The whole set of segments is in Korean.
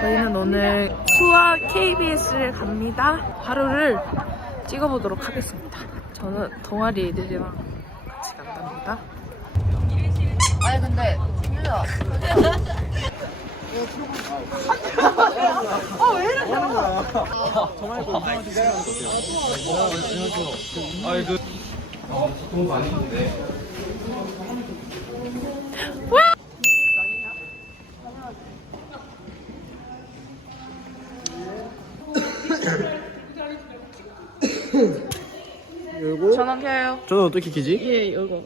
저희는 오늘 수화 KBS를 갑니다. 하루를 찍어보도록 하겠습니다. 저는 동아리 애들이랑 같이 간답니다. 아니 근데 유야 전화 켜요. 저는 어떻게 키지? 예, 이거.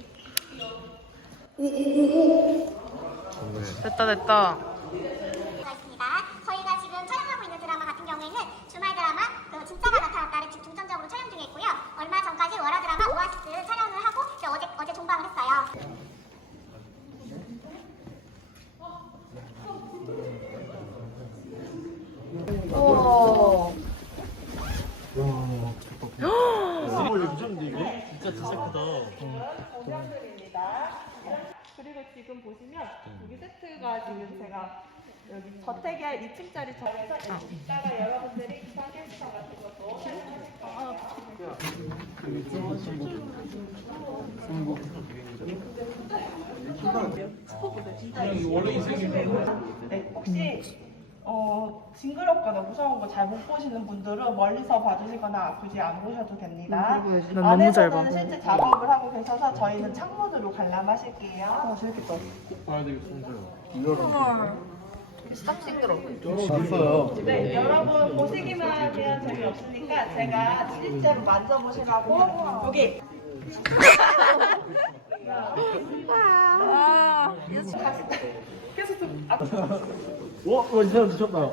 됐다, 됐다. 있습니다. 저희가 지금 촬영하고 있는 드라마 같은 경우에는 주말 드라마 그 진짜가 나타났다를 지금 중점적으로 촬영 중에 있고요. 얼마 전까지 월화 드라마 오아시스 촬영을 하고 이제 어제 어제 종방을 했어요. 그리고 지금 보시면 여기 세트가 지금 제가 여기 저택에 2층짜리 저에서 이따가 여러분들이 기상캐스터 같은 것도 네, 혹시 어, 징그럽거나 무서운 거 잘 못 보시는 분들은 멀리서 봐주시거나 굳이 안 보셔도 됩니다. 난 너무 잘 봐. 안에서는 실제 작업을 하고 계셔서 저희는 창문으로 관람하실게요. 아, 재밌겠다. 싹 싱그러 봤어요. 네, 여러분 보시기만 하면 재미없으니까 제가 실제로 만져보시라고 여기 와, 와, 이 사람 미쳤다.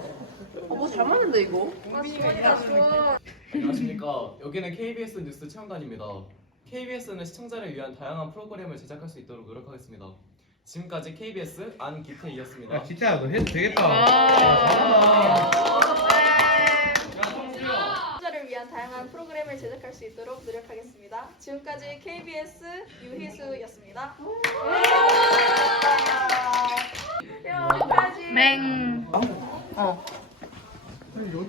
뭐잘 맞는데 이거? 안녕하십니까. 여기는 KBS 뉴스 체험관입니다. KBS는 시청자를 위한 다양한 프로그램을 제작할 수 있도록 노력하겠습니다. 지금까지 KBS 안기태이었습니다. 야, 진짜 너 해도 되겠다. 시청자를 위한 다양한 프로그램을 제작할 수 있도록 노력하겠습니다. 지금까지 KBS 유희수였습니다. 맹. 어.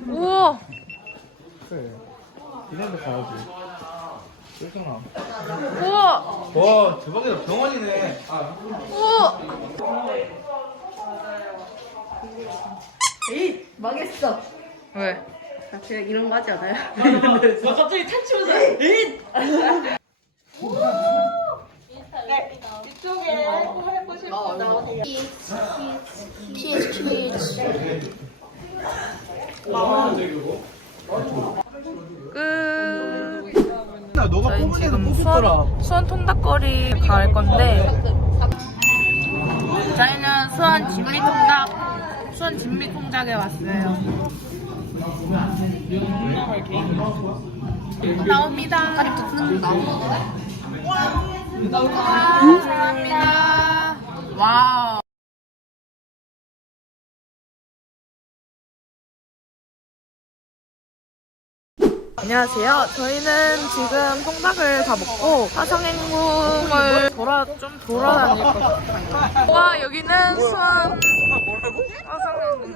우와. 그래. 이래도 가야지. 그렇잖아. 우와. 와, 대박이다. 병원이네. 아, 우와. 에이 망했어 왜? 아, 제가 이런 거 하지 않아요? 갑자기 탈출해서 에잇! 네, 이쪽에 해보실 분 나오세요. 끝. 나 너가 저희 뽑은 애도 지금 뽑혔더라. 수원, 수원 통닭거리 갈 건데 저희는 수원 진미 통닭 수원 진미 통닭에 왔어요. 나옵니다. 와, 감사합니다. 와우. 안녕하세요. 저희는 지금 통닭을 다 먹고 화성행궁을 돌아 좀 돌아다닐 것 같아요. 와 여기는 수원 화성행궁.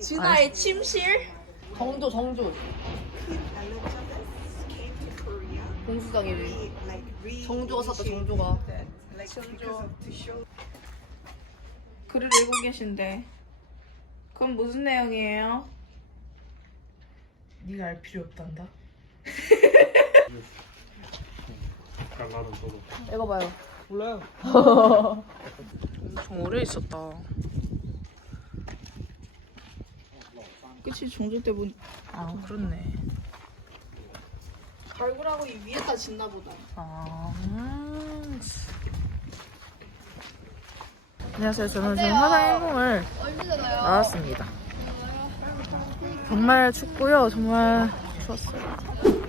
진아의 침실. 정조 정조 공수장 1위 정조가 샀다 정조가 글을 읽고 계신데 그건 무슨 내용이에요? 네가 알 필요 없단다. 읽어봐요 몰라요. 엄청 오래 있었다. 끝이 종조 때 본. 아 그렇네. 발굴하고 이 위에다 짓나 보다. 아. 음. 안녕하세요. 저는 지금 화성행궁을 나왔습니다. 정말 춥고요. 정말 추웠어요.